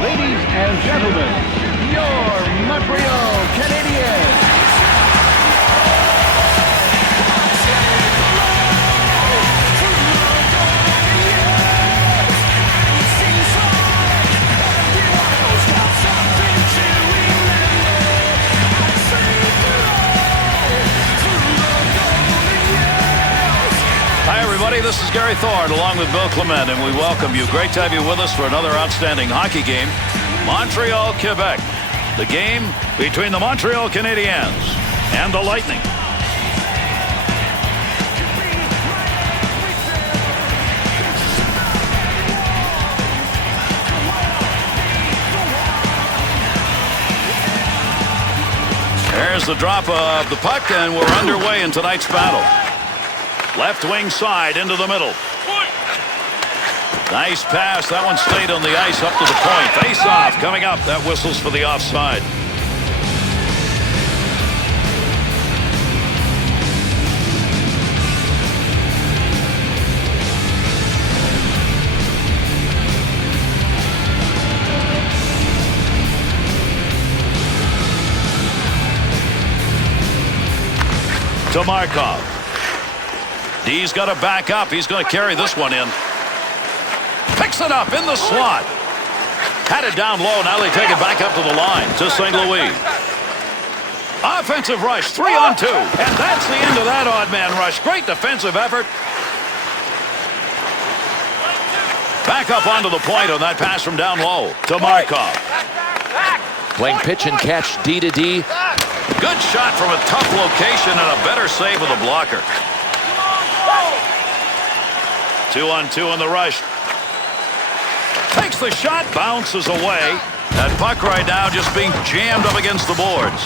Ladies and gentlemen, your Montreal Canadiens. Hi, everybody. This is Gary Thorne along with Bill Clement, and we welcome you. Great to have you with us for another outstanding hockey game. Montreal, Quebec. The game between the Montreal Canadiens and the Lightning. There's the drop of the puck, and we're underway in tonight's battle. Left wing side into the middle. Nice pass. That one stayed on the ice up to the point. Face off coming up. That whistles for the offside. To Markov. D's got to back up. He's going to carry this one in. Picks it up in the slot. Had it down low. Now they take it back up to the line to St. Louis. Offensive rush. 3-on-2. And that's the end of that odd man rush. Great defensive effort. Back up onto the point on that pass from down low to Markov. Playing pitch and catch D to D. Good shot from a tough location and a better save with a blocker. 2-on-2 in the rush. Takes the shot, bounces away. That puck right now just being jammed up against the boards.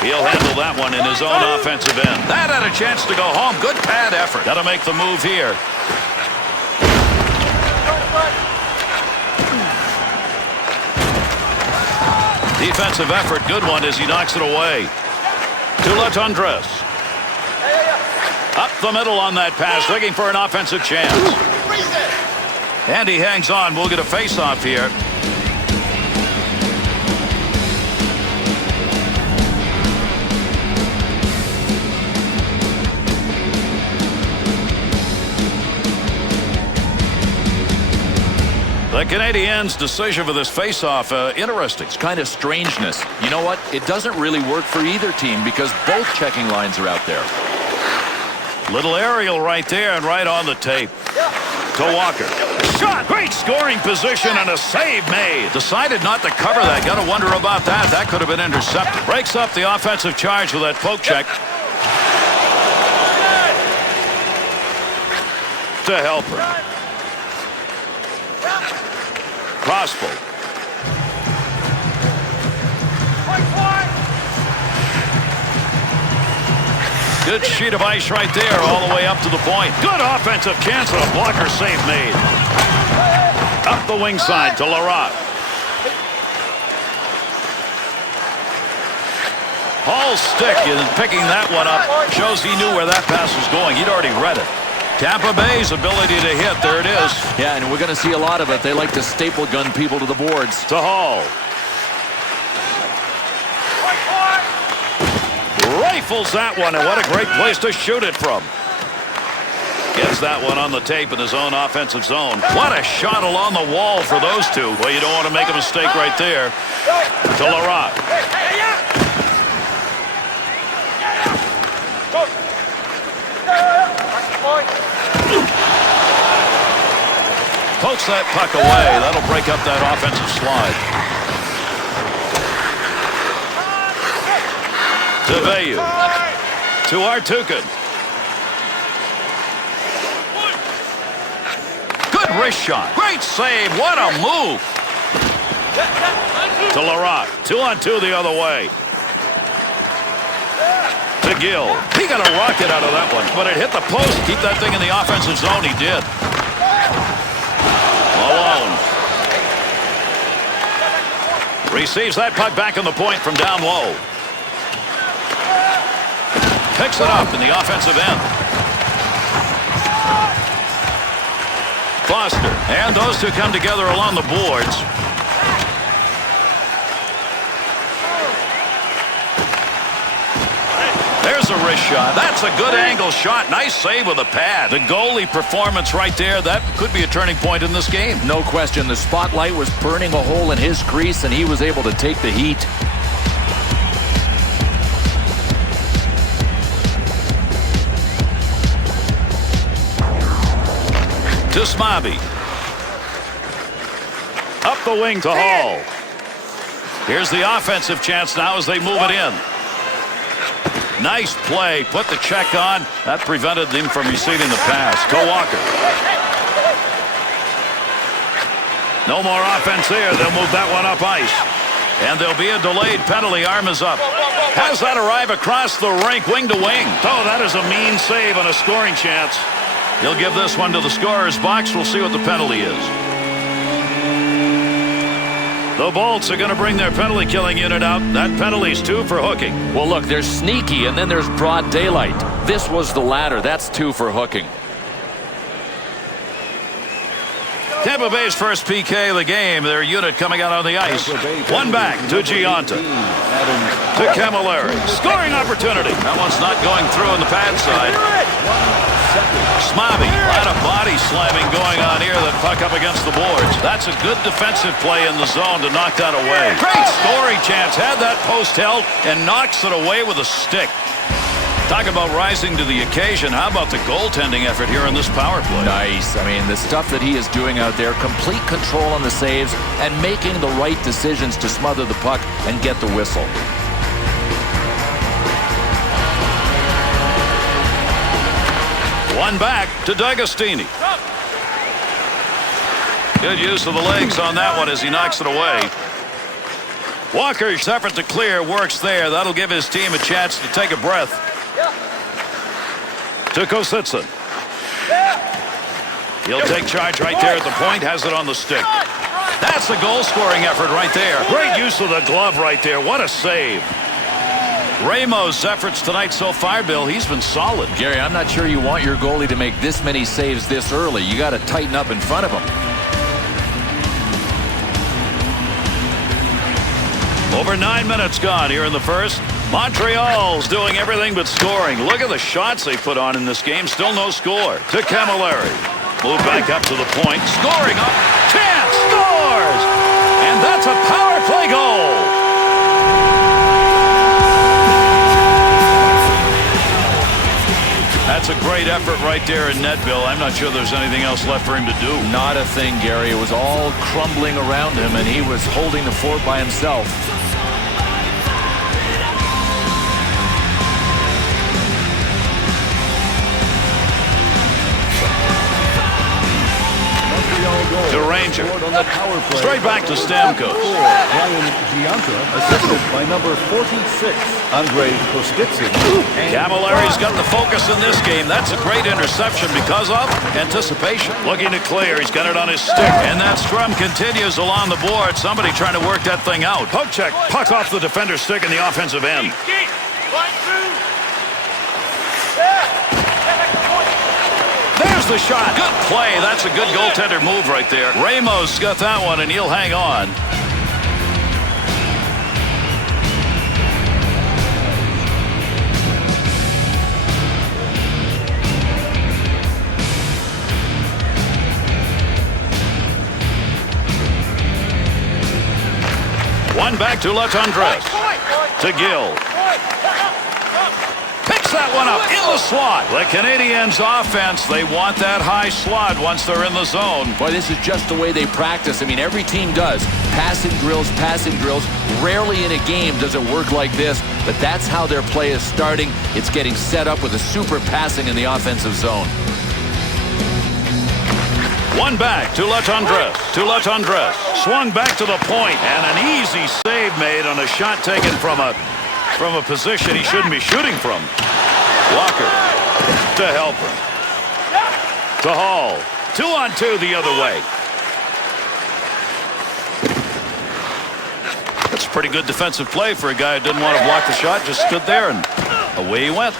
He'll handle that one in his own offensive end. That had a chance to go home. Good pad effort. Got to make the move here. Defensive effort, good one as he knocks it away. To Latundras. Up the middle on that pass, looking for an offensive chance. And he hangs on. We'll get a face-off here. The Canadiens' decision for this face-off, interesting. It's kind of strangeness. You know what? It doesn't really work for either team because both checking lines are out there. Little aerial right there and right on the tape. To Walker. Shot! Great scoring position and a save made. Decided not to cover that. Got to wonder about that. That could have been intercepted. Breaks up the offensive charge with that poke check. To Helper. Crossbow. Good sheet of ice right there all the way up to the point. Good offensive chance and a blocker save made. Up the wing side to Larocque. Hall's stick in picking that one up shows he knew where that pass was going. He'd already read it. Tampa Bay's ability to hit. There it is. Yeah, and we're going to see a lot of it. They like to staple gun people to the boards. To Hall. Rifles that one, and what a great place to shoot it from. Gets that one on the tape in his own offensive zone. What a shot along the wall for those two. Well, you don't want to make a mistake right there. To Larocque. Pokes that puck away. That'll break up that offensive slide. To Veilleux. To Artukin. Good wrist shot. Great save. What a move. To Larocque. 2-on-2 the other way. To Gill. He got a rocket out of that one, but it hit the post. Keep that thing in the offensive zone. He did. Alone. Receives that puck back on the point from down low. Picks it up in the offensive end. Foster. And those two come together along the boards. There's a wrist shot. That's a good angle shot. Nice save with a pad. The goalie performance right there, that could be a turning point in this game. No question. The spotlight was burning a hole in his crease, and he was able to take the heat. To Smabi. Up the wing to Hall. Here's the offensive chance now as they move it in. Nice play. Put the check on. That prevented him from receiving the pass. To Walker. No more offense there. They'll move that one up ice. And there'll be a delayed penalty. Arm is up. Has that arrive across the rink, wing to wing. Oh, that is a mean save on a scoring chance. He'll give this one to the scorer's box. We'll see what the penalty is. The Bolts are going to bring their penalty killing unit out. That penalty's 2 for hooking. Well, look, there's sneaky, and then there's broad daylight. This was the latter. That's 2 for hooking. Tampa Bay's first PK of the game. Their unit coming out on the ice. One back to Giunta. To Camilleri. Scoring opportunity. That one's not going through on the pad side. Smabi. A lot of body slamming going on here. That puck up against the boards. That's a good defensive play in the zone to knock that away. Great scoring chance. Had that post held and knocks it away with a stick. Talk about rising to the occasion. How about the goaltending effort here in this power play? Nice. I mean, the stuff that he is doing out there, complete control on the saves and making the right decisions to smother the puck and get the whistle. One back to D'Agostini. Good use of the legs on that one as he knocks it away. Walker's effort to clear works there. That'll give his team a chance to take a breath. To Kositsin. He'll take charge right there at the point. Has it on the stick. That's the goal-scoring effort right there. Great use of the glove right there. What a save. Ramos' efforts tonight so far, Bill, he's been solid. Gary, I'm not sure you want your goalie to make this many saves this early. You got to tighten up in front of him. Over 9 minutes gone here in the first. Montreal's doing everything but scoring. Look at the shots they put on in this game. Still no score. To Camilleri. Move back up to the point. Scoring up. Chance. Scores. And that's a power play goal. That's a great effort right there in net, Bill. I'm not sure there's anything else left for him to do. Not a thing, Gary. It was all crumbling around him, and he was holding the fort by himself. To Ranger. Straight back to Stamkos. Giunta, assisted by number 46, Andrei Kostitsyn. Camilleri's got the focus in this game. That's a great interception because of anticipation. Looking to clear. He's got it on his stick. And that scrum continues along the board. Somebody trying to work that thing out. Poke check. Puck off the defender's stick in the offensive end. There's the shot. Good play. That's a good goaltender move right there. Ramos got that one, and he'll hang on. One back to Latendresse. To Gill. Picks that one up in the slot. The Canadiens offense, they want that high slot once they're in the zone. Boy, this is just the way they practice. I mean, every team does. Passing drills, passing drills. Rarely in a game does it work like this, but that's how their play is starting. It's getting set up with a super passing in the offensive zone. One back to Latundress. Swung back to the point, and an easy save made on a shot taken from a position he shouldn't be shooting from. Walker to Helper. To Hall. 2-on-2 the other way. That's a pretty good defensive play for a guy who didn't want to block the shot. Just stood there and away he went.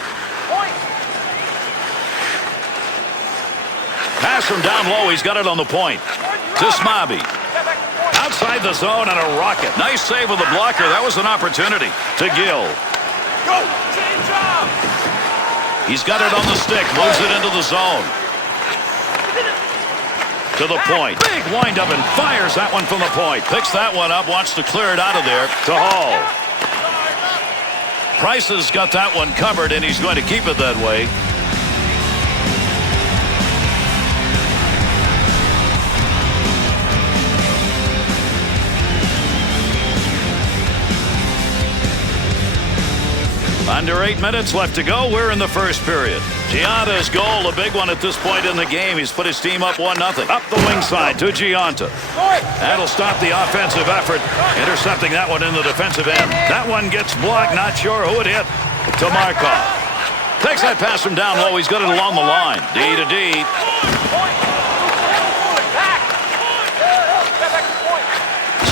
Pass from down low. He's got it on the point. To Smabi. Outside the zone and a rocket. Nice save with the blocker. That was an opportunity. To Gill. He's got it on the stick. Moves it into the zone. To the point. Big windup and fires that one from the point. Picks that one up. Wants to clear it out of there. To Hall. Price has got that one covered, and he's going to keep it that way. Under 8 minutes left to go. We're in the first period. Gianta's goal, a big one at this point in the game. He's put his team up 1-0. Up the wing side to Gianta. That'll stop the offensive effort. Intercepting that one in the defensive end. That one gets blocked. Not sure who it hit. To Markov. Takes that pass from down low. He's got it along the line. D to D.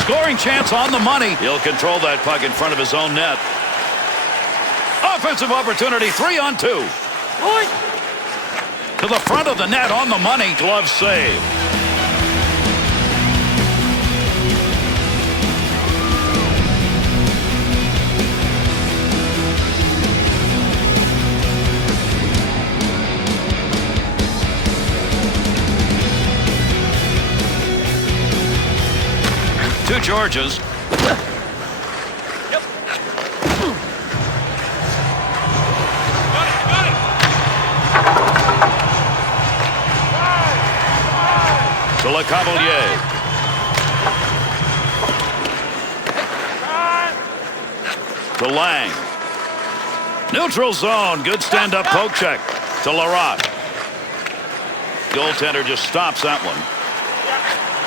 Scoring chance on the money. He'll control that puck in front of his own net. Offensive opportunity, 3-on-2. To the front of the net on the money. Glove save. To Georges. To LeCavalier. To Lang. Neutral zone. Good stand-up poke check. To Larocque. Goaltender just stops that one.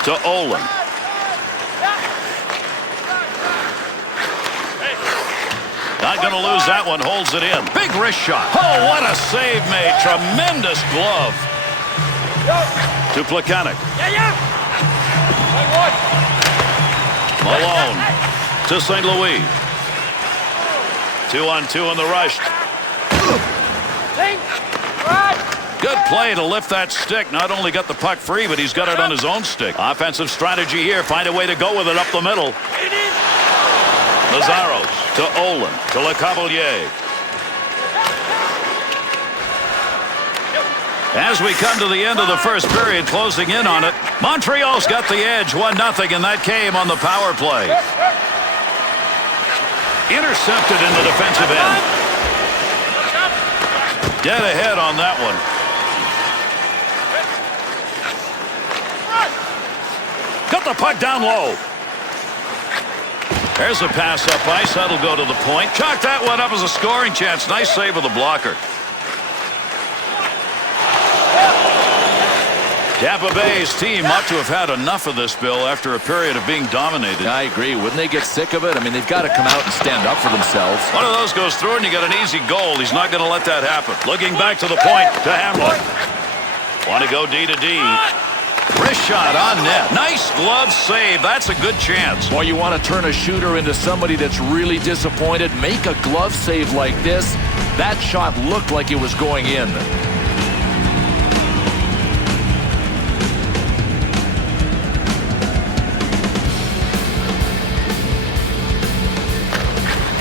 To Olin. Not going to lose that one. Holds it in. Big wrist shot. Oh, what a save made. Tremendous glove. To Plekanec. Malone. To St. Louis. 2-on-2 in the rush. Good play to lift that stick. Not only got the puck free, but he's got it on his own stick. Offensive strategy here. Find a way to go with it up the middle. Lazzaros to Olin. To LeCavalier. As we come to the end of the first period, closing in on it, Montreal's got the edge, 1-0, and that came on the power play. Intercepted in the defensive end. Dead ahead on that one. Got the puck down low. There's a pass up ice. That'll go to the point. Chalk that one up as a scoring chance. Nice save with the blocker. Tampa Bay's team ought to have had enough of this, Bill, after a period of being dominated. I agree. Wouldn't they get sick of it? I mean, they've got to come out and stand up for themselves. One of those goes through, and you got an easy goal. He's not going to let that happen. Looking back to the point to Hamlet. Want to go D to D. Wrist shot on net. Nice glove save. That's a good chance. Boy, you want to turn a shooter into somebody that's really disappointed. Make a glove save like this. That shot looked like it was going in.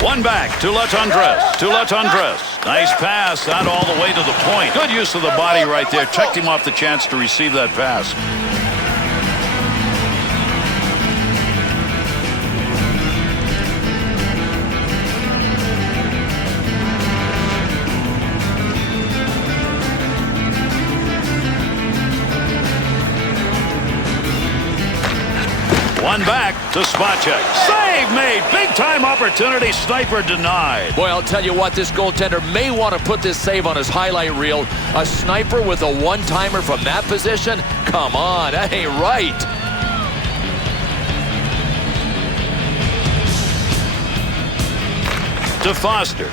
One back to Latundress. Nice pass, not all the way to the point. Good use of the body right there. Checked him off the chance to receive that pass. One back to spot check. Save! Save made. Big-time opportunity. Sniper denied. Boy, I'll tell you what, this goaltender may want to put this save on his highlight reel. A sniper with a one-timer from that position? Come on, that ain't right. To Foster.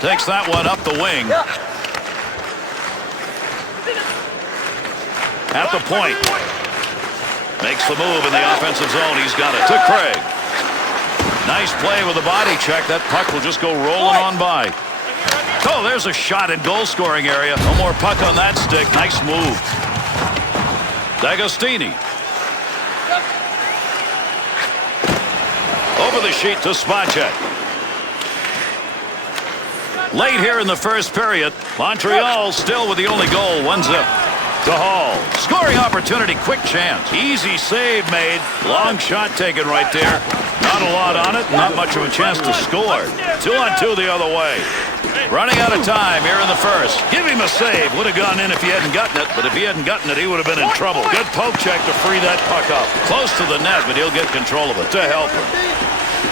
Takes that one up the wing. At the point. Makes the move in the offensive zone. He's got it. To Craig. Nice play with the body check. That puck will just go rolling on by. Oh, there's a shot in goal-scoring area. No more puck on that stick. Nice move. D'Agostini. Over the sheet to Spacek. Late here in the first period. Montreal still with the only goal. 1-0. To Hall. Scoring opportunity. Quick chance. Easy save made. Long shot taken right there. Not a lot on it. Not much of a chance to score. 2-on-2 the other way. Running out of time here in the first. Give him a save. Would have gone in if he hadn't gotten it. But if he hadn't gotten it, he would have been in trouble. Good poke check to free that puck up. Close to the net, but he'll get control of it to help him.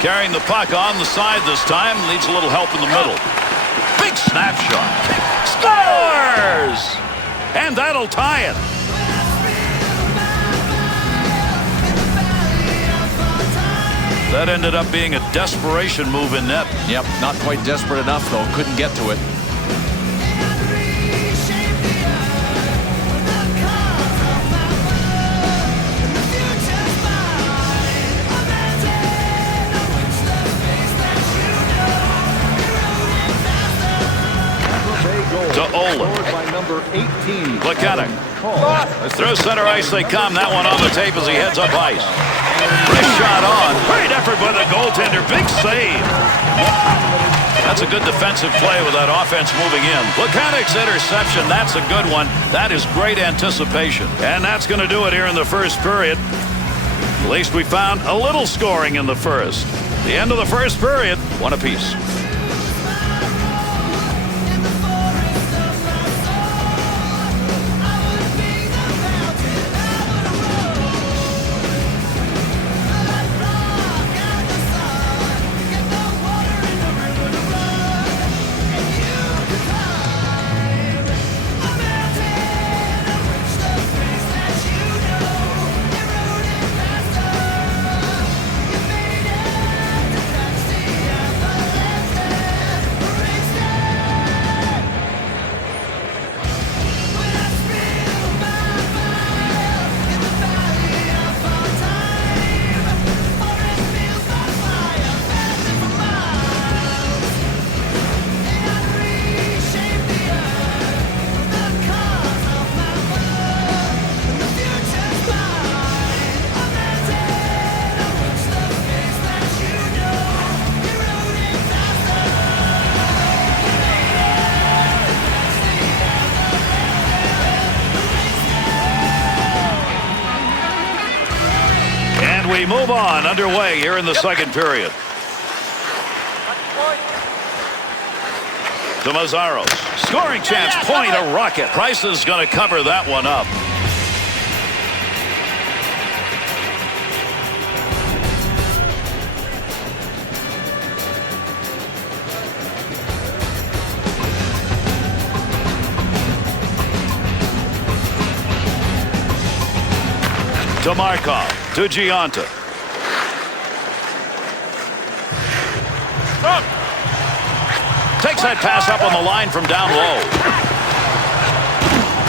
Carrying the puck on the side this time. Needs a little help in the middle. Big snapshot. Scores! And that'll tie it. That ended up being a desperation move in net. Yep, not quite desperate enough, though. Couldn't get to it. To Olin. By number 18. Plekanec. Through center ice they come. That one on the tape as he heads up ice. Wrist shot on. Great effort by the goaltender. Big save. That's a good defensive play with that offense moving in. Plekanec's interception. That's a good one. That is great anticipation. And that's going to do it here in the first period. At least we found a little scoring in the first. The end of the first period. One apiece. We move on underway here in the second period. To Mazzaros. Scoring chance. Point a rocket. Price is going to cover that one up. To Markov. To Giunta. Takes that pass up on the line from down low.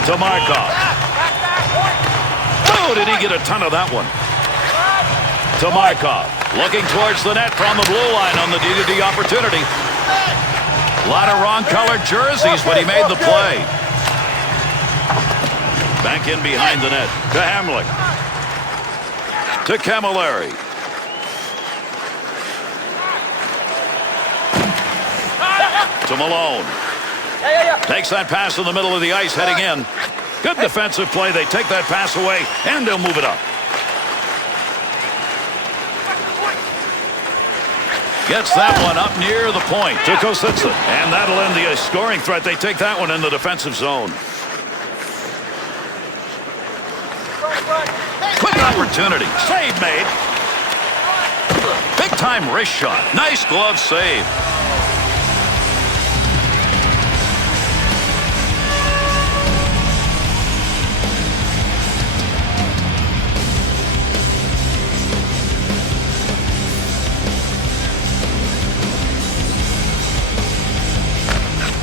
To Markov. Oh, did he get a ton of that one? To Markov. Looking towards the net from the blue line on the D-to-D opportunity. A lot of wrong-colored jerseys, but he made the play. Back in behind the net. To Hamlick. To Camilleri. To Malone. Takes that pass in the middle of the ice heading in. Good defensive play. They take that pass away and they'll move it up. Gets that one up near the point to Kositsa. And that'll end the scoring threat. They take that one in the defensive zone. Quick up opportunity. Save made. Big time wrist shot. Nice glove save.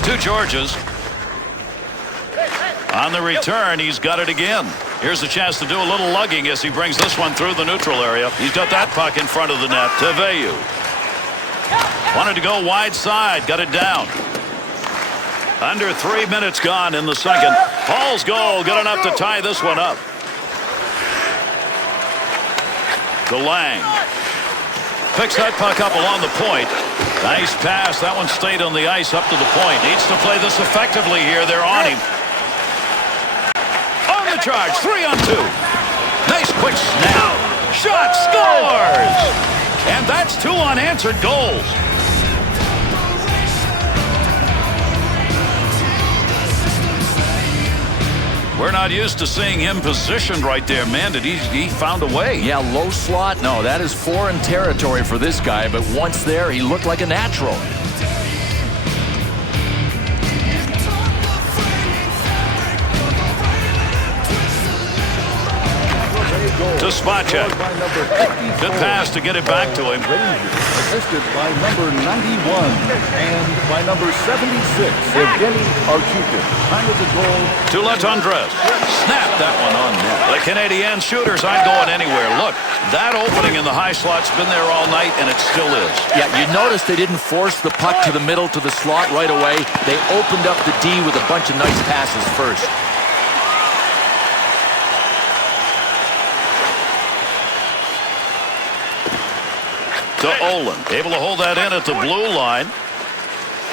To Georges. On the return, he's got it again. Here's a chance to do a little lugging as he brings this one through the neutral area. He's got that puck in front of the net. To Veilleux. Wanted to go wide side. Got it down. Under 3 minutes gone in the second. Paul's goal good enough to tie this one up. DeLang. Picks that puck up along the point. Nice pass. That one stayed on the ice up to the point. Needs to play this effectively here. They're on him. On the charge. 3-on-2. Nice quick snap. Shot. Scores. And that's 2 unanswered goals. We're not used to seeing him positioned right there, man. Did he found a way? Yeah, low slot. No, that is foreign territory for this guy. But once there, he looked like a natural. To spot check. Good pass to get it back to him. Assisted by number 91 and by number 76, Evgeny Archukin. Time of the goal. To Letendres. Snap that one on net. The Canadiens shooters aren't going anywhere. Look, that opening in the high slot's been there all night, and it still is. Yeah, you notice they didn't force the puck to the middle to the slot right away. They opened up the D with a bunch of nice passes first. To Olin. Able to hold that in at the blue line.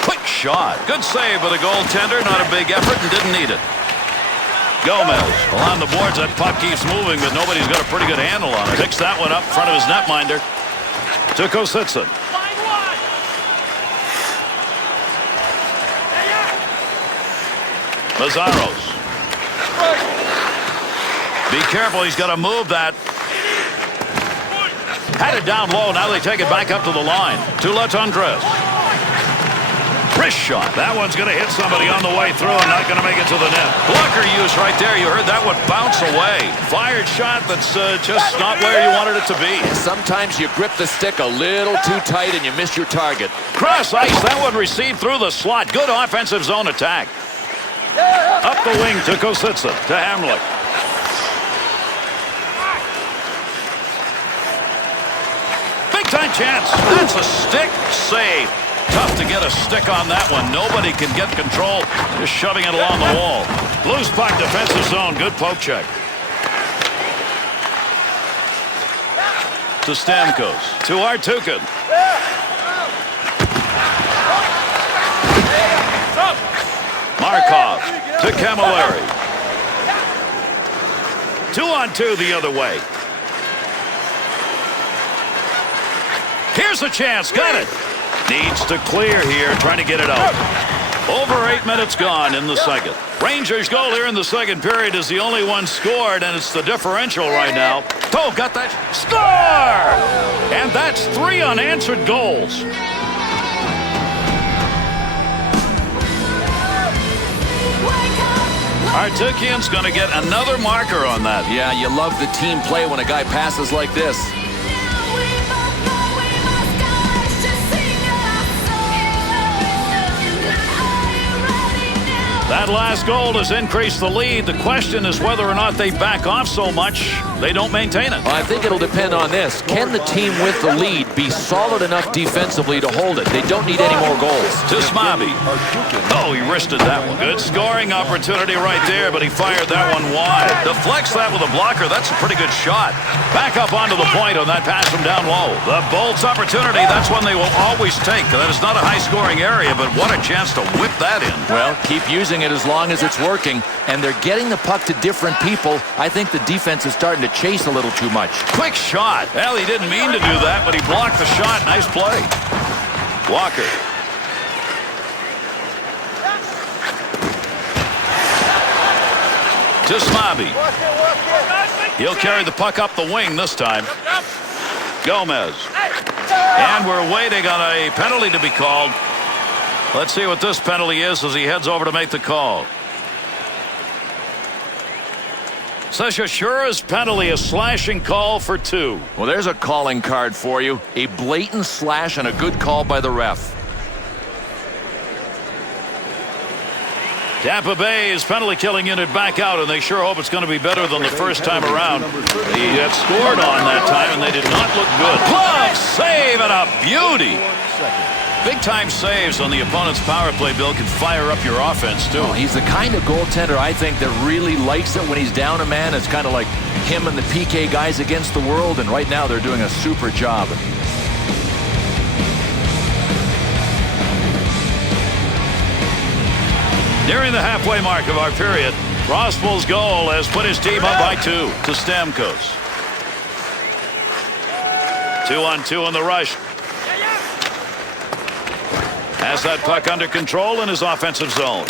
Quick shot. Good save by the goaltender. Not a big effort and didn't need it. Gomez along the boards. That puck keeps moving, but nobody's got a pretty good handle on it. Picks that one up in front of his netminder. To Kositsin. Mazzaros. Be careful. He's got to move that. Had it down low. Now they take it back up to the line. To Letendres. Wrist shot. That one's going to hit somebody on the way through and not going to make it to the net. Blocker use right there. You heard that one bounce away. Fired shot that's just not where you wanted it to be. Sometimes you grip the stick a little too tight and you miss your target. Cross ice. That one received through the slot. Good offensive zone attack. Up the wing to Kositsin. To Hamlick. Time chance. That's a stick save. Tough to get a stick on that one. Nobody can get control. Just shoving it along the wall. Loose puck, defensive zone. Good poke check. To Stamkos. To Archukin. Markov. To Camilleri. 2-on-2 the other way. Here's a chance. Got it. Needs to clear here. Trying to get it out. Over 8 minutes gone in the second. Rangers' goal here in the second period is the only one scored, and it's the differential right now. Oh, got that. Score! And that's 3 unanswered goals. Archukin's going to get another marker on that. Yeah, you love the team play when a guy passes like this. That last goal has increased the lead. The question is whether or not they back off so much they don't maintain it. Well, I think it'll depend on this. Can the team with the lead be solid enough defensively to hold it? They don't need any more goals. To Smabi. Oh, he wristed that one. Good scoring opportunity right there, but he fired that one wide. Deflects that with a blocker. That's a pretty good shot. Back up onto the point on that pass from down low. The Bolts opportunity, that's one they will always take. That is not a high-scoring area, but what a chance to whip that in. Well, keep using it as long as it's working, and they're getting the puck to different people. I think the defense is starting to chase a little too much. Quick shot. Well, he didn't mean to do that, but he blocked the shot. Nice play. Walker. To Smabi. He'll carry the puck up the wing this time. Gomez. And we're waiting on a penalty to be called. Let's see what this penalty is as he heads over to make the call. Such a sure as penalty, a slashing call for 2. Well, there's a calling card for you. A blatant slash and a good call by the ref. Tampa Bay's penalty killing unit back out, and they sure hope it's going to be better than the first time around. He had scored on that time, and they did not look good. Glove save and a beauty. Big-time saves on the opponent's power play, Bill, can fire up your offense, too. Oh, he's the kind of goaltender, I think, that really likes it when he's down a man. It's kind of like him and the PK guys against the world, and right now they're doing a super job. Nearing the halfway mark of our period, Rosspool's goal has put his team up by 2 to Stamkos. 2-on-2 in the rush. Has that puck under control in his offensive zone.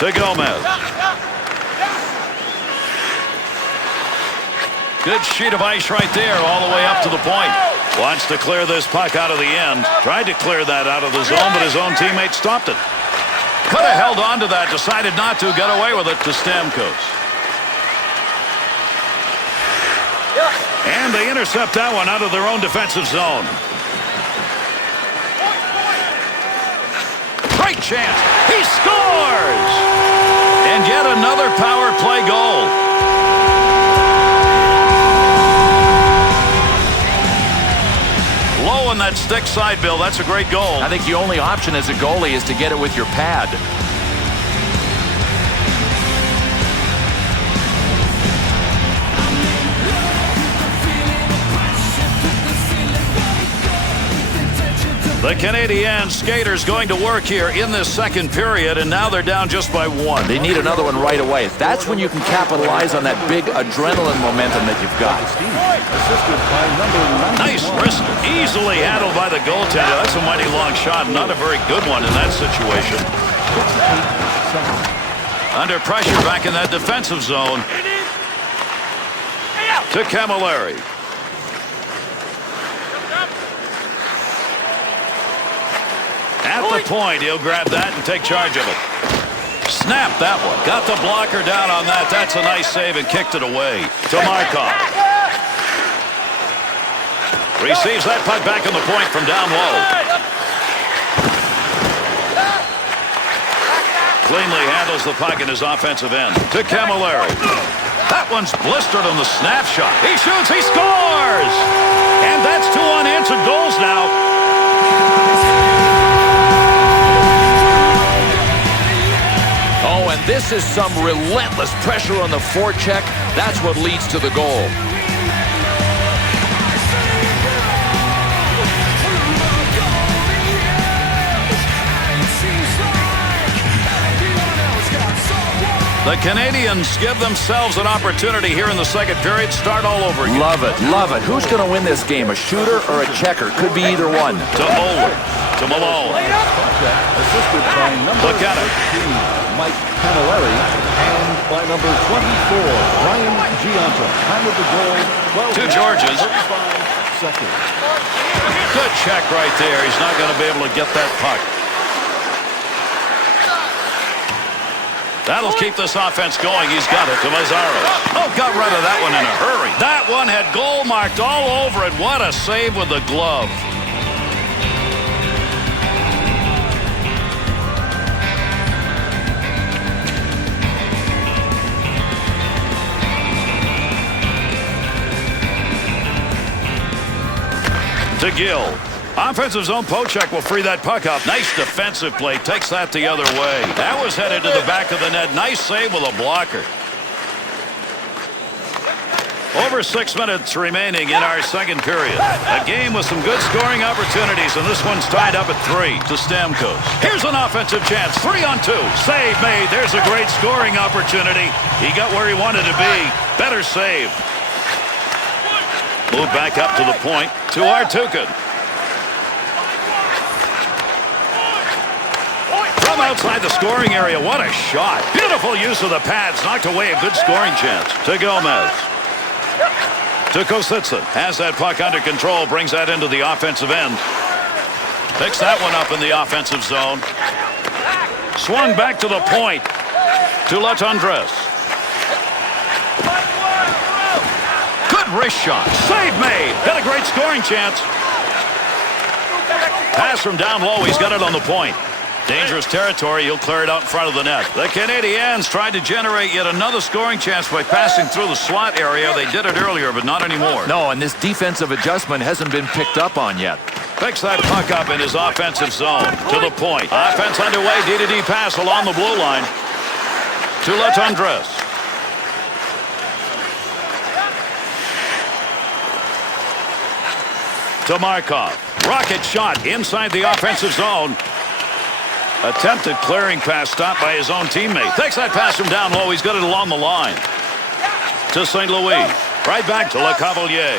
To Gomez. Good sheet of ice right there all the way up to the point. Wants to clear this puck out of the end. Tried to clear that out of the zone, but his own teammate stopped it. Could have held on to that, decided not to, got away with it to Stamkos. And they intercept that one out of their own defensive zone. Great chance. He scores! And yet another power play goal. Low on that stick side, Bill. That's a great goal. I think the only option as a goalie is to get it with your pad. The Canadiens skaters going to work here in this second period, and now they're down just by 1. They need another one right away. That's when you can capitalize on that big adrenaline momentum that you've got. Assisted by number 91. Nice wrist, easily handled by the goaltender. That's a mighty long shot, not a very good one in that situation. Under pressure back in that defensive zone. To Camilleri. At the point, he'll grab that and take charge of it. Snap that one. Got the blocker down on that. That's a nice save and kicked it away to Markov. Receives that puck back on the point from down low. Cleanly handles the puck in his offensive end to Camilleri. That one's blistered on the snapshot. He shoots, he scores! And that's 2 unanswered goals now. Oh, and this is some relentless pressure on the forecheck. That's what leads to the goal. The Canadiens give themselves an opportunity here in the second period. Start all over again. Love it, love it. Who's going to win this game, a shooter or a checker? Could be either one. To Owen, to Malone. Assisted by number Look at it. 13, Mike Camilleri, and by number 24, Ryan Giunta. Time of the goal, 12 To Georges. 35 seconds. Good check right there. He's not going to be able to get that puck. That'll keep this offense going. He's got it to Mazzaro. Oh, got rid of that one in a hurry. That one had goal marked all over it. What a save with the glove. To Gill. Offensive zone poke-check will free that puck up. Nice defensive play. Takes that the other way. That was headed to the back of the net. Nice save with a blocker. Over 6 minutes remaining in our second period. A game with some good scoring opportunities, and this one's tied up at 3 to Stamkos. Here's an offensive chance. 3-on-2. Save made. There's a great scoring opportunity. He got where he wanted to be. Better save. Move back up to the point to Artukin. From From outside the scoring area, what a shot. Beautiful use of the pads, knocked away a good scoring chance. To Gomez. To Kositsa. Has that puck under control, brings that into the offensive end. Picks that one up in the offensive zone. Swung back to the point. To Latundres. Good wrist shot. Save made. Got a great scoring chance. Pass from down low. He's got it on the point. Dangerous territory. He'll clear it out in front of the net. The Canadiens tried to generate yet another scoring chance by passing through the slot area. They did it earlier, but not anymore. No, and this defensive adjustment hasn't been picked up on yet. Picks that puck up in his offensive zone. To the point. Offense underway. D-to-D pass along the blue line. To Latundres. To Markov. Rocket shot inside the offensive zone. Attempted clearing pass stopped by his own teammate. Takes that pass from down low. He's got it along the line. To St. Louis. Right back to LeCavalier.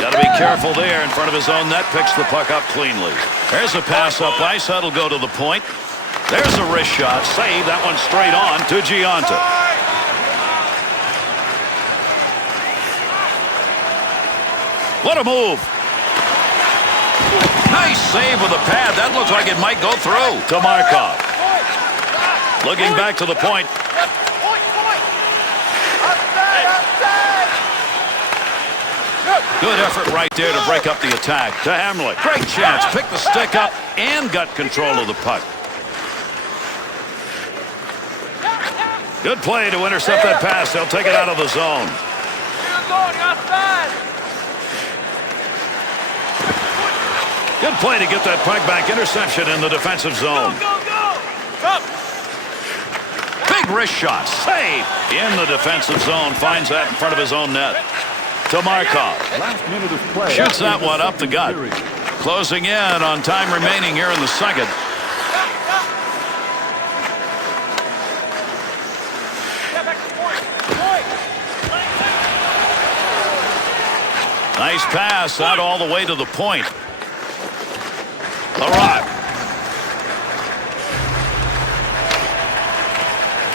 Got to be careful there in front of his own net. Picks the puck up cleanly. There's a pass up ice. That'll go to the point. There's a wrist shot. Save that one straight on to Giunta. What a move. Nice save with a pad. That looks like it might go through. To Markov. Looking back to the point. Good effort right there to break up the attack. To Hamlet. Great chance. Picked the stick up and got control of the puck. Good play to intercept that pass. They'll take it out of the zone. Good play to get that puck back. Interception in the defensive zone. Big wrist shot. Save in the defensive zone. Finds that in front of his own net. To Markov. Last minute of play. Shoots that one up the gut. Closing in on time remaining here in the second. Nice pass out all the way to the point. Rock.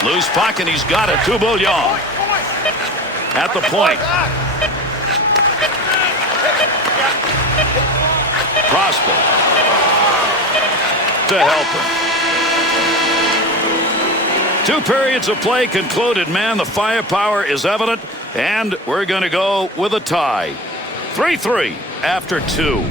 Loose puck and he's got it. To Bouillon. At the point. Prosper. To help him. 2 periods of play concluded, man. The firepower is evident, and we're going to go with a tie. 3-3 after 2.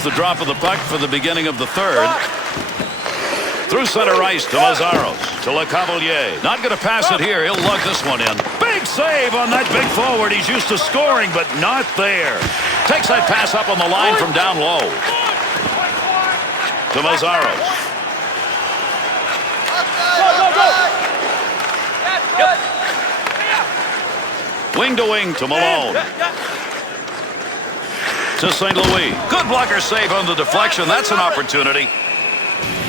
Here's the drop of the puck for the beginning of the third. Through center ice to Lazzaros. To LeCavalier. Not going to pass it here. He'll lug this one in. Big save on that big forward. He's used to scoring, but not there. Takes that pass up on the line from down low. To Lazzaros. Wing to wing to Malone. To St. Louis. Good blocker save on the deflection. That's an opportunity.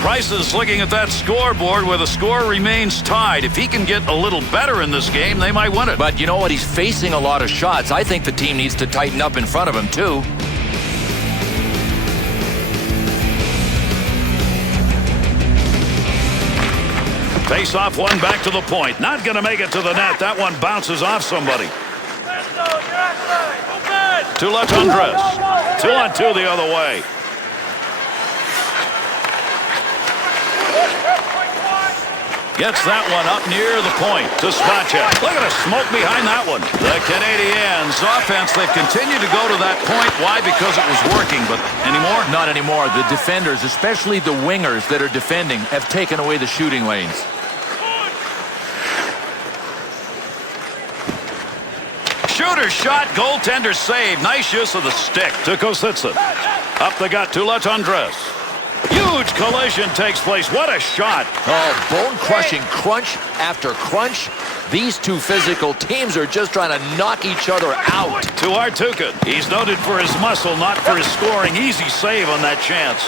Price is looking at that scoreboard where the score remains tied. If he can get a little better in this game, they might win it. But you know what? He's facing a lot of shots. I think the team needs to tighten up in front of him, too. Face off one back to the point. Not going to make it to the net. That one bounces off somebody. To Latundres. 2-on-2 the other way. Gets that one up near the point to Spacek. Look at the smoke behind that one. The Canadiens offense, they've continued to go to that point. Why? Because it was working, but anymore? Not anymore. The defenders, especially the wingers that are defending, have taken away the shooting lanes. Shooter shot, goaltender save. Nice use of the stick to Kositsin. Up the gut to Latundres. Huge collision takes place. What a shot. Oh, bone-crushing crunch after crunch. These two physical teams are just trying to knock each other out. To Artukin. He's noted for his muscle, not for his scoring. Easy save on that chance.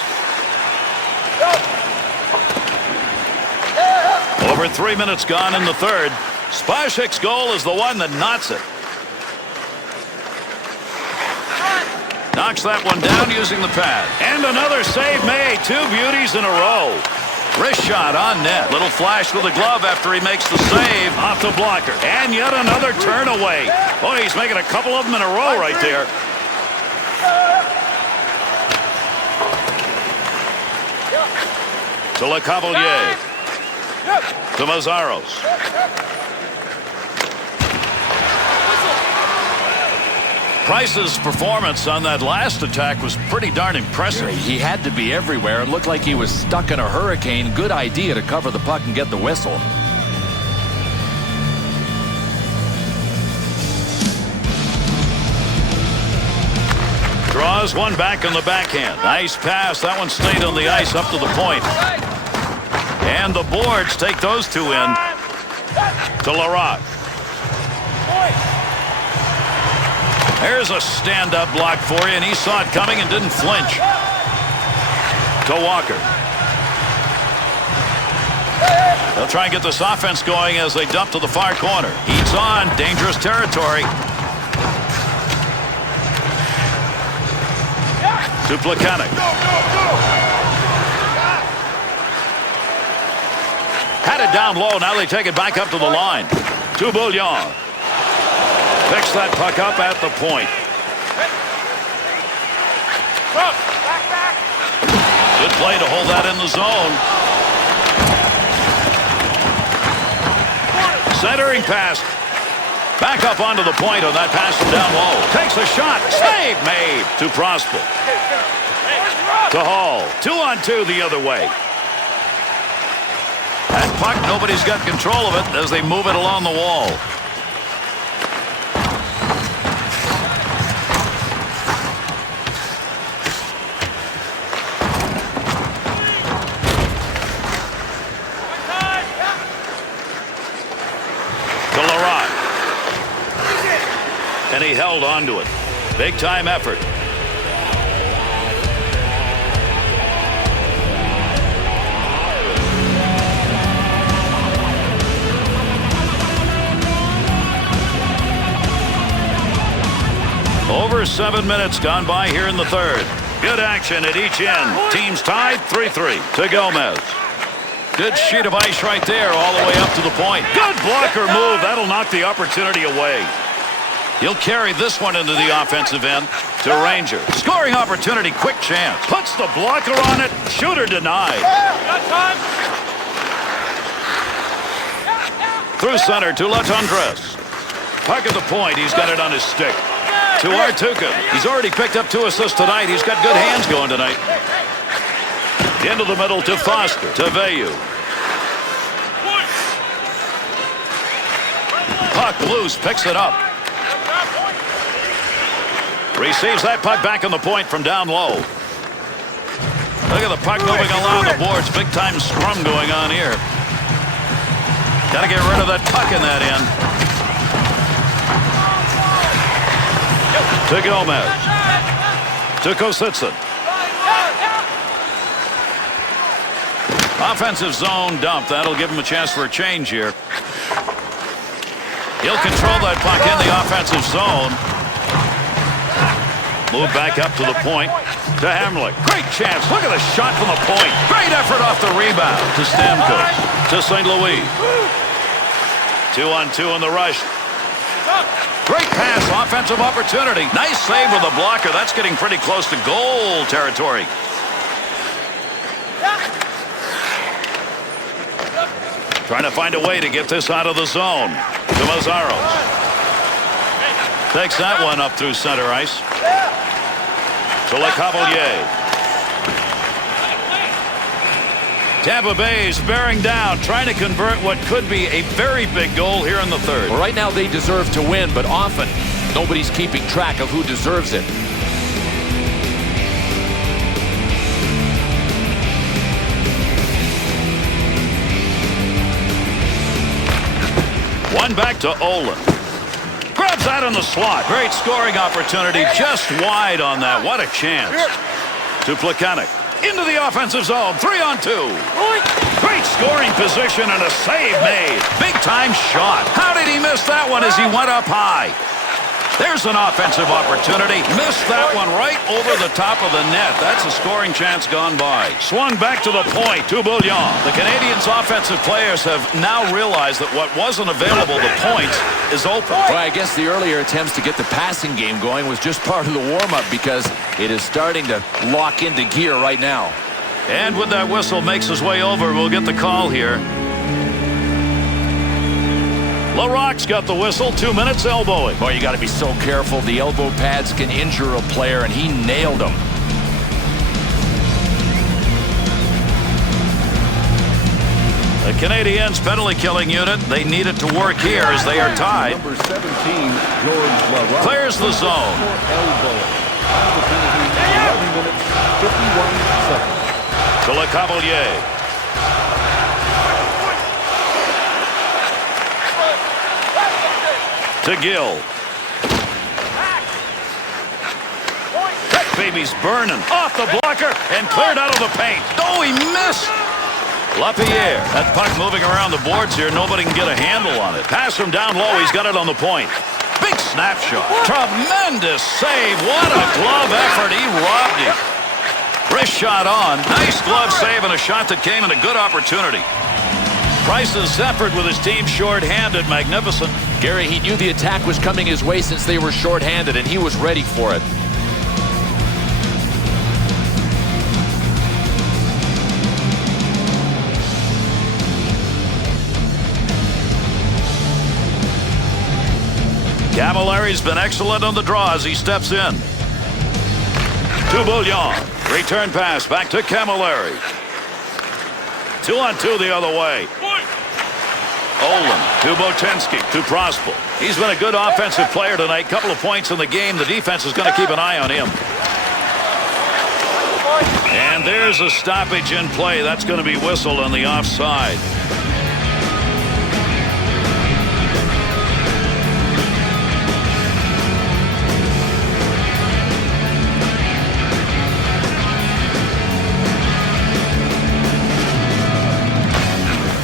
Over 3 minutes gone in the third. Spacek's goal is the one that knots it. Knocks that one down using the pad. And another save made. 2 beauties in a row. Wrist shot on net. Little flash with the glove after he makes the save off the blocker. And yet another turn away. Boy, he's making a couple of them in a row right there. To LeCavalier. To Mazzaros. Price's performance on that last attack was pretty darn impressive. He had to be everywhere. It looked like he was stuck in a hurricane. Good idea to cover the puck and get the whistle. Draws one back on the backhand. Nice pass. That one stayed on the ice up to the point. And the boards take those two in. To Larocque. There's a stand-up block for you, and he saw it coming and didn't flinch. To Walker. They'll try and get this offense going as they dump to the far corner. Heats on. Dangerous territory. To Plekanec. Had it down low. Now they take it back up to the line. To Bouillon. Picks that puck up at the point. Good play to hold that in the zone. Centering pass. Back up onto the point on that pass from down low. Takes a shot. Save made to Prosper. To Hall. 2-on-2 the other way. That puck, nobody's got control of it as they move it along the wall. And he held on to it. Big time effort. Over 7 minutes gone by here in the third. Good action at each end. Teams tied 3-3 to Gomez. Good sheet of ice right there all the way up to the point. Good blocker move. That'll knock the opportunity away. He'll carry this one into the offensive end to Ranger. Scoring opportunity, quick chance. Puts the blocker on it. Shooter denied. Through center to Latundres. Puck at the point. He's got it on his stick. To Artukin. He's already picked up 2 assists tonight. He's got good hands going tonight. Into the middle to Foster. To Veilleux. Puck loose. Picks it up. Receives that puck back on the point from down low. Look at the puck moving along the boards. Big time scrum going on here. Got to get rid of that puck in that end. To Gomez. To Kositsin. Offensive zone dump. That'll give him a chance for a change here. He'll control that puck in the offensive zone. Move back up to the point to Hamlet. Great chance. Look at the shot from the point. Great effort off the rebound to Stamkos. To St. Louis. 2-on-2 in the rush. Great pass. Offensive opportunity. Nice save with a blocker. That's getting pretty close to goal territory. Trying to find a way to get this out of the zone. To Mazzaros. Takes that one up through center ice. To LeCavalier. Tampa Bay is bearing down, trying to convert what could be a very big goal here in the third. Well, right now they deserve to win, but often nobody's keeping track of who deserves it. One back to Olin. Grabs that in the slot. Great scoring opportunity, just wide on that. What a chance. To Plekanec. Into the offensive zone. 3-on-2. Great scoring position and a save made. Big time shot. How did he miss that one as he went up high? There's an offensive opportunity. Missed that one right over the top of the net. That's a scoring chance gone by. Swung back to the point to Bouillon. The Canadiens' offensive players have now realized that what wasn't available, the points, is open. Well, I guess the earlier attempts to get the passing game going was just part of the warm-up because it is starting to lock into gear right now. And with that whistle makes his way over, we'll get the call here. LaRocque's got the whistle. 2 minutes elbowing. Boy, you got to be so careful. The elbow pads can injure a player, and he nailed him. The Canadiens penalty killing unit, they need it to work here as they are tied. Number 17, George LaRocque. Clears the zone. Elbowing. 11 minutes, 51 seconds. To LeCavalier. To Gill. That baby's burning. Off the blocker and cleared out of the paint. Oh, he missed. LaPierre. That puck moving around the boards here. Nobody can get a handle on it. Pass from down low. He's got it on the point. Big snapshot. Tremendous save. What a glove effort. He robbed him. Wrist shot on. Nice glove save and a shot that came in a good opportunity. Price's effort with his team short-handed. Magnificent. Gary, he knew the attack was coming his way since they were short-handed, and he was ready for it. Camilleri's been excellent on the draw as he steps in. To Bouillon. Return pass back to Camilleri. 2-on-2 the other way. Olin to Bochenski to Prospel. He's been a good offensive player tonight. Couple of points in the game. The defense is going to keep an eye on him. And there's a stoppage in play. That's going to be whistled on the offside.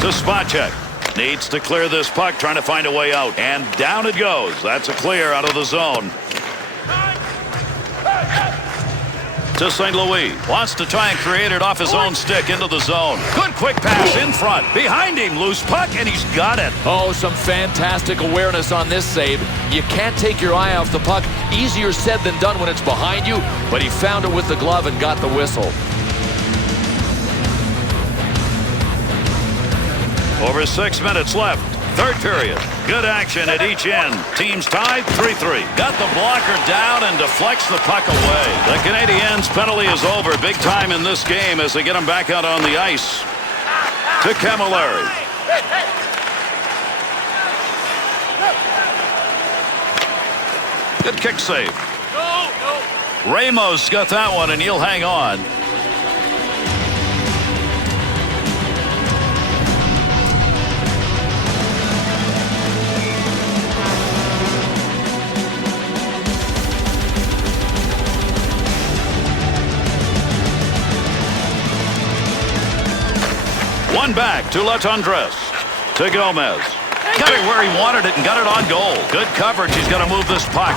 To spot check. Needs to clear this puck, trying to find a way out. And down it goes. That's a clear out of the zone. To St. Louis. Wants to try and create it off his own stick into the zone. Good quick pass in front. Behind him, loose puck, and he's got it. Oh, some fantastic awareness on this save. You can't take your eye off the puck. Easier said than done when it's behind you, but he found it with the glove and got the whistle. Over 6 minutes left. Third period. Good action at each end. Teams tied 3-3. Got the blocker down and deflects the puck away. The Canadiens' penalty is over. Big time in this game as they get him back out on the ice. To Camilleri. Good kick save. Ramos got that one and he'll hang on. back to Latendresse. To Gomez. Got it where he wanted it and got it on goal. Good coverage. He's going to move this puck.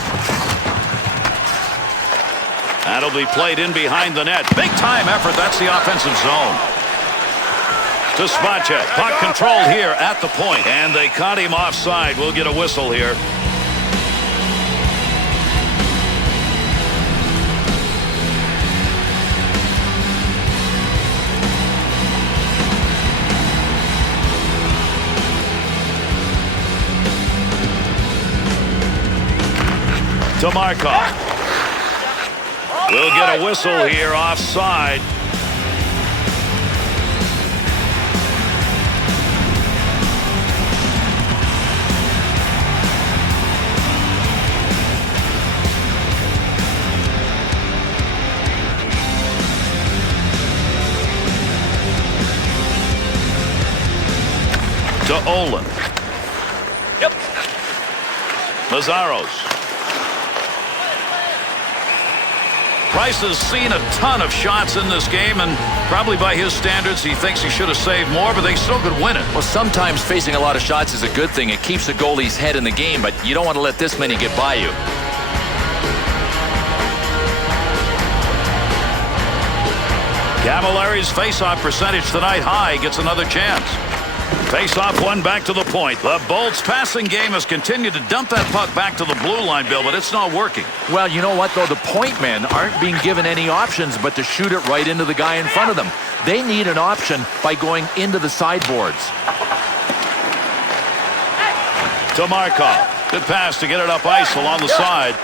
That'll be played in behind the net. Big time effort. That's the offensive zone. To spot check. Puck controlled here at the point. And they caught him offside. We'll get a whistle here. To Markov. We'll get a whistle here offside. To Olin. Yep. Lazzaros. Price has seen a ton of shots in this game, and probably by his standards, he thinks he should have saved more, but they still could win it. Well, sometimes facing a lot of shots is a good thing. It keeps the goalie's head in the game, but you don't want to let this many get by you. Camilleri's face-off percentage tonight high. Gets another chance. Face-off one back to the point. The Bolts passing game has continued to dump that puck back to the blue line, Bill, but it's not working. Well, you know what, though? The point men aren't being given any options but to shoot it right into the guy in front of them. They need an option by going into the sideboards. To Markov. Good pass to get it up ice along the side.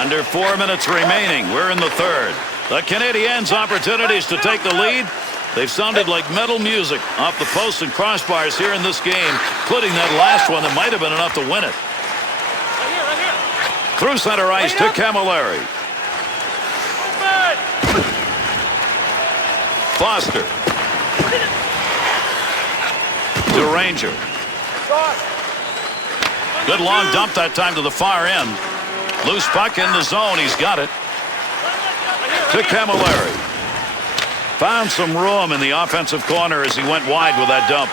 Under 4 minutes remaining. We're in the third. The Canadiens' opportunities to take the lead. They've sounded like metal music off the posts and crossbars here in this game, including that last one that might have been enough to win it. Through center ice to Camilleri. Foster. To Ranger. Good long dump that time to the far end. Loose puck in the zone. He's got it. To Camilleri. Found some room in the offensive corner as he went wide with that dump.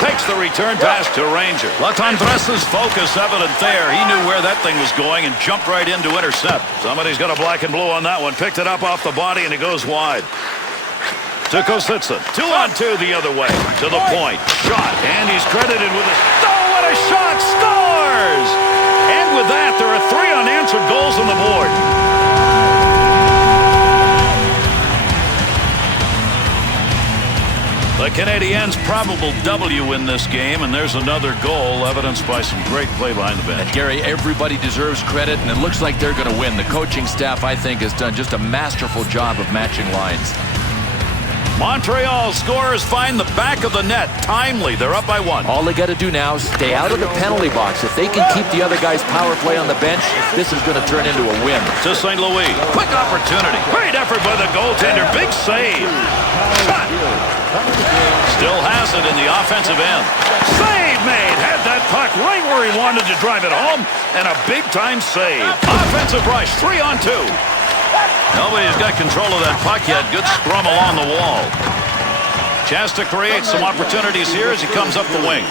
Takes the return pass to Ranger. Latendresse's focus evident there. He knew where that thing was going and jumped right in to intercept. Somebody's got a black and blue on that one. Picked it up off the body and it goes wide. To Kositsin. 2-on-2 the other way. To the point. Shot. And he's credited with a... Oh, what a shot! Scores! And with that, there are 3 unanswered goals on the board. The Canadiens' probable W in this game, and there's another goal, evidenced by some great play behind the bench. And Gary, everybody deserves credit, and it looks like they're going to win. The coaching staff, I think, has done just a masterful job of matching lines. Montreal scorers find the back of the net. Timely. They're up by 1. All they got to do now is stay out of the penalty box. If they can keep the other guy's power play on the bench, this is going to turn into a win. To St. Louis. Quick opportunity. Great effort by the goaltender. Big save. Shot. Still has it in the offensive end. Save made. Had that puck right where he wanted to drive it home. And a big-time save. Offensive rush. 3-on-2. Nobody's got control of that puck yet. Good scrum along the wall. Chance to create some opportunities here as he comes up the wing.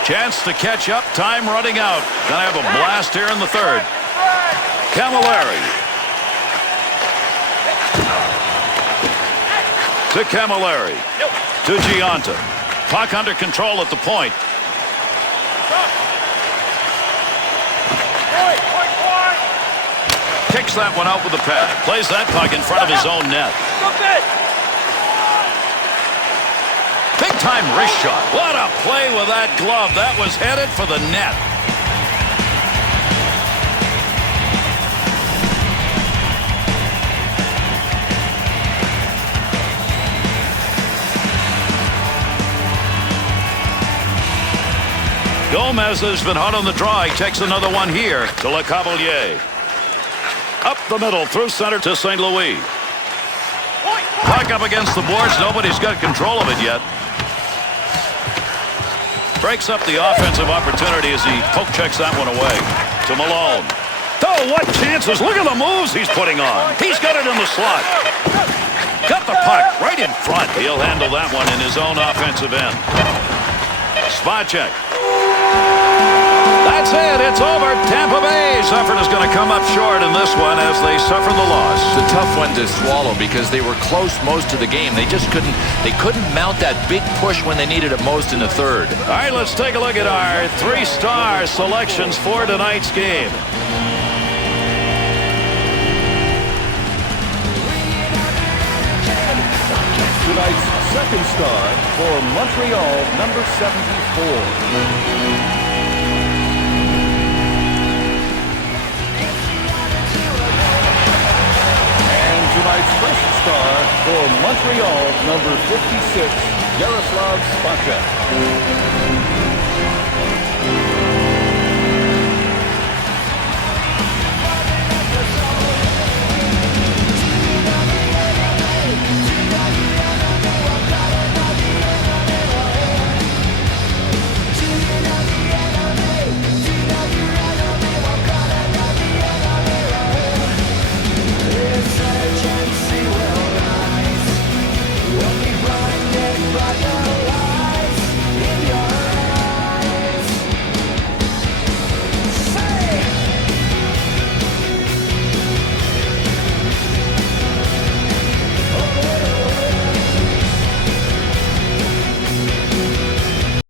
Chance to catch up. Time running out. Gonna have a blast here in the third. Camilleri. To Camilleri. To Giunta. Puck under control at the point. Kicks that one out with the pad. Plays that puck in front of his own net. Big-time wrist shot. What a play with that glove. That was headed for the net. Gomez has been hot on the draw. He takes another one here to Le Cavalier. Up the middle, through center to St. Louis. Puck up against the boards. Nobody's got control of it yet. Breaks up the offensive opportunity as he poke checks that one away. To Malone. To Oh, what chances. Look at the moves he's putting on. He's got it in the slot. Got the puck right in front. He'll handle that one in his own offensive end. Spot check. That's it. It's over. Tampa Bay's effort is going to come up short in this one as they suffer the loss. It's a tough one to swallow because they were close most of the game. They just couldn't mount that big push when they needed it most in the third. All right, let's take a look at our three-star selections for tonight's game. Tonight's second star for Montreal, number 74. Tonight's first star for Montreal, number 56, Yaroslav Spacek.